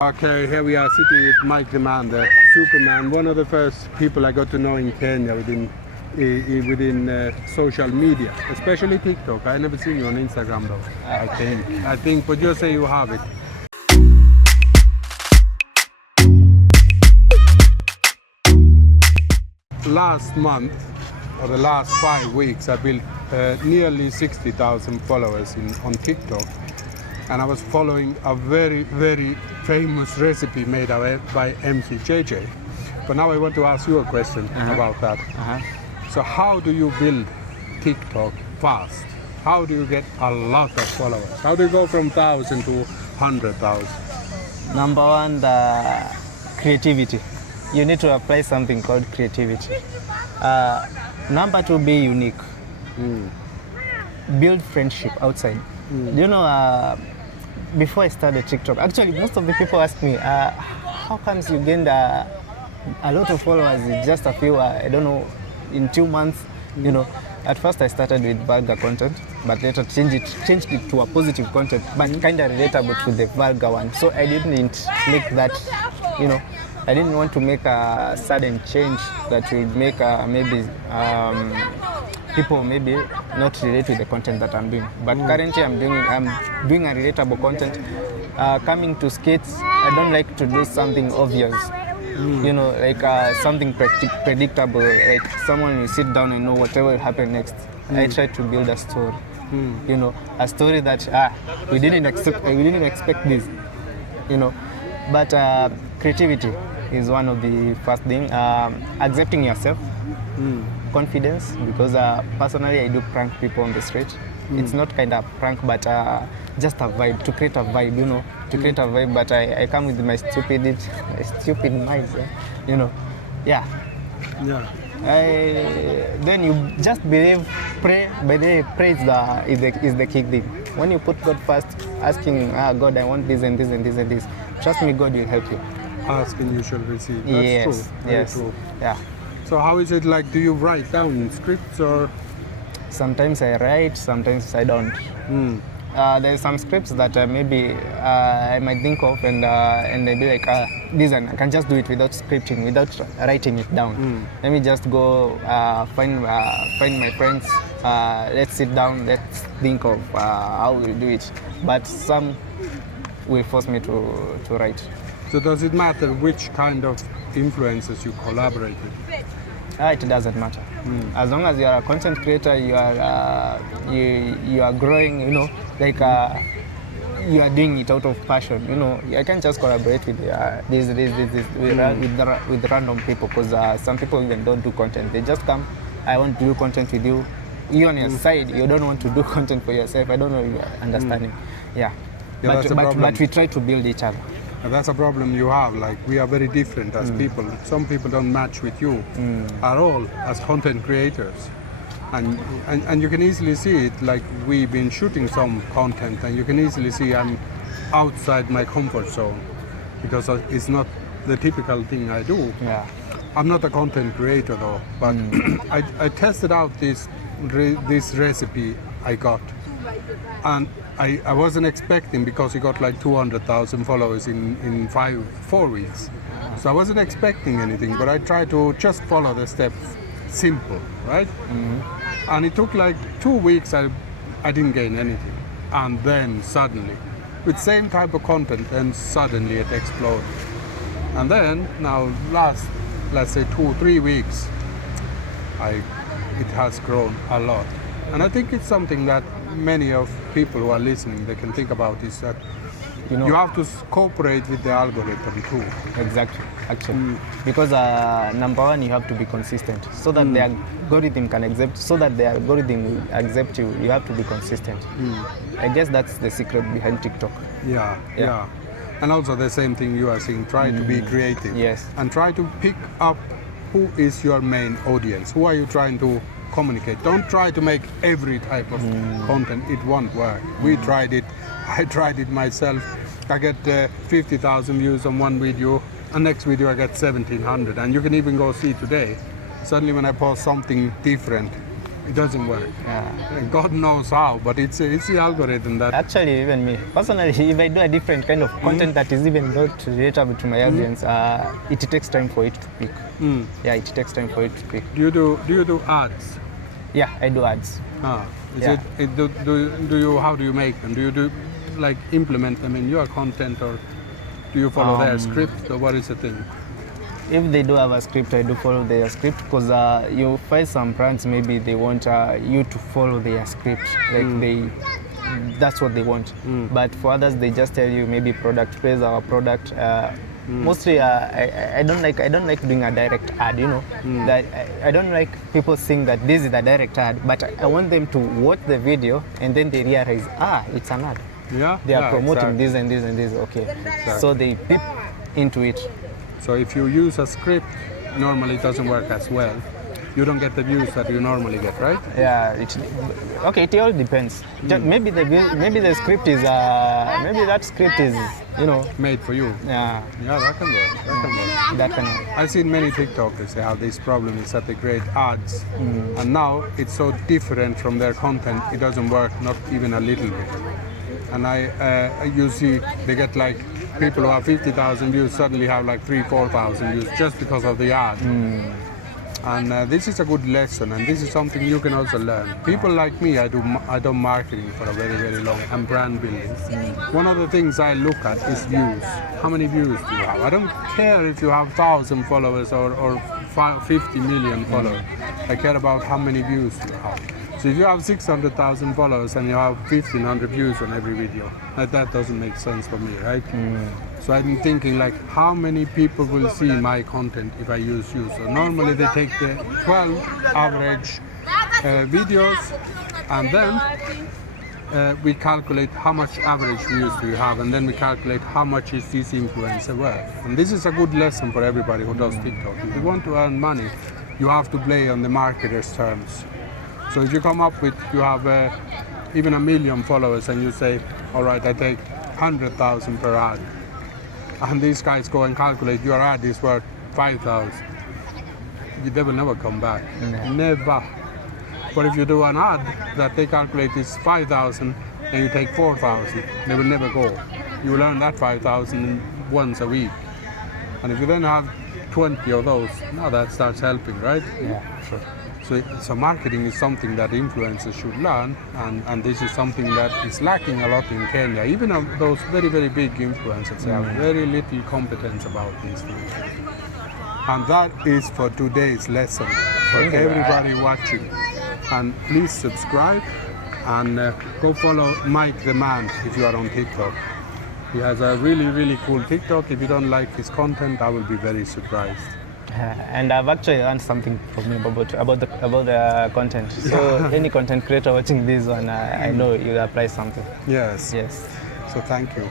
Okay, here we are sitting with Mike the Man, the Superman, one of the first people I got to know in Kenya within social media, especially TikTok. I never seen you on Instagram though. I think, but you say you have it. Last month, or the last 5 weeks, I built nearly 60,000 followers on TikTok. And I was following a very, very famous recipe made by MC JJ. But now I want to ask you a question about that. So how do you build TikTok fast? How do you get a lot of followers? How do you go from 1,000 to 100,000? Number one, the creativity. You need to apply something called creativity. Number two, be unique. Build friendship outside. You know, before I started TikTok, actually most of the people ask me, how comes you gained a lot of followers in just a few, I don't know, in 2 months, you know. At first I started with vulgar content, but later changed it to a positive content, but kind of relatable to the vulgar one. So I didn't make that, you know, I didn't want to make a sudden change that will make maybe people maybe not relate with the content that I'm doing. But currently I'm doing a relatable content. Coming to skits, I don't like to do something obvious. You know, like something predictable, like someone will sit down and know whatever will happen next. I try to build a story. You know, a story that we didn't expect this. You know, but creativity is one of the first thing. Accepting yourself. Confidence, because personally I do prank people on the street. It's not kind of prank, but just a vibe, to create a vibe, you know, to create a vibe. But I come with my stupid minds, you know, yeah. Then you just believe, pray. By the way, pray is the key thing. When you put God first, asking God, I want this and this and this and this. Trust me, God will help you. Ask and you shall receive. That's true. Very true. Yeah. So how is it like? Do you write down scripts or? Sometimes I write, sometimes I don't. There's some scripts that maybe I might think of and I'd be like, this one, I can just do it without scripting, without writing it down. Let me just go find my friends, let's sit down, let's think of how we'll do it. But some will force me to write. So does it matter which kind of influencers you collaborate with? It doesn't matter. As long as you are a content creator, you are growing, you know, like you are doing it out of passion. You know, I can't just collaborate with with random people, because some people even don't do content. They just come, I want to do content with you. You on your side, you don't want to do content for yourself. I don't know if you're understanding. But we try to build each other. And that's a problem you have. Like, we are very different as people. Some people don't match with you at all as content creators. And you can easily see it. Like, we've been shooting some content and you can easily see I'm outside my comfort zone, because it's not the typical thing I do. I'm not a content creator though, but I tested out this recipe I got. And I wasn't expecting, because he got like 200,000 followers in 4 weeks. So I wasn't expecting anything, but I tried to just follow the steps, simple, right? And it took like 2 weeks, I didn't gain anything. And then suddenly, with same type of content, and suddenly it exploded. And then now last, let's say 2-3 weeks, it has grown a lot. And I think it's something that many of people who are listening, they can think about, is that you have to cooperate with the algorithm too. Exactly, actually. Because number one, you have to be consistent, so that the algorithm can accept, so that the algorithm will accept you, you have to be consistent. I guess that's the secret behind TikTok. Yeah. And also the same thing you are saying, try to be creative. Yes. And try to pick up who is your main audience. Who are you trying to communicate? Don't try to make every type of content. It won't work. We tried it. I tried it myself. I get 50,000 views on one video, and next video I get 1,700. And you can even go see today. Suddenly when I post something different, It doesn't work. Yeah. And God knows how, but it's the algorithm that. Actually, even me personally, if I do a different kind of content that is even not relatable to my audience, it takes time for it to pick. Yeah, it takes time for it to pick. Do you do ads? Yeah, I do ads. How do you make them? Do you like implement them in your content, or do you follow their script, or what is the thing? If they do have a script, I do follow their script, because you find some brands maybe they want you to follow their script, like that's what they want. But for others, they just tell you maybe product, praise our product. Mostly, I don't like doing a direct ad. That I don't like people saying that this is a direct ad, but I want them to watch the video and then they realize, it's an ad. Yeah, they are promoting exactly. this and this and this. Okay, Exactly. so they peep into it. So if you use a script, normally it doesn't work as well. You don't get the views that you normally get, right? Yeah. It all depends. Maybe the script is maybe that script is Made for you. Yeah. Yeah, that can work. That can work. I've seen many TikTokers, they have this problem is that they create ads, and now it's so different from their content, it doesn't work, not even a little bit. And you see, they get like people who have 50,000 views suddenly have like 3,000-4,000 views just because of the ad. And this is a good lesson, and this is something you can also learn. People like me, I do marketing for a very, very long, and brand building. One of the things I look at is views. How many views do you have? I don't care if you have 1,000 followers or 50 million followers. I care about how many views you have. So if you have 600,000 followers and you have 1,500 views on every video, that doesn't make sense for me, right? So I'm thinking like, how many people will see my content if I use you? So normally they take the 12 average videos, and then we calculate how much average views do you have, and then we calculate how much is this influencer worth. And this is a good lesson for everybody who does TikTok. If you want to earn money, you have to play on the marketer's terms. So if you come up with, you have even 1 million followers, and you say, all right, I take 100,000 per ad, and these guys go and calculate your ad is worth 5,000, they will never come back. Never. But if you do an ad that they calculate is 5,000 and you take 4,000, they will never go. You will earn that 5,000 once a week. And if you then have 20 of those, now that starts helping, right? Yeah, sure. So marketing is something that influencers should learn, and this is something that is lacking a lot in Kenya. Even those very, very big influencers, they have very little competence about these things. And that is for today's lesson, for everybody watching. And please subscribe, and go follow Mike the Man if you are on TikTok. He has a really, really cool TikTok. If you don't like his content, I will be very surprised. And I've actually learned something from him about the content. So any content creator watching this one, I know you'll apply something. Yes. Yes. So thank you.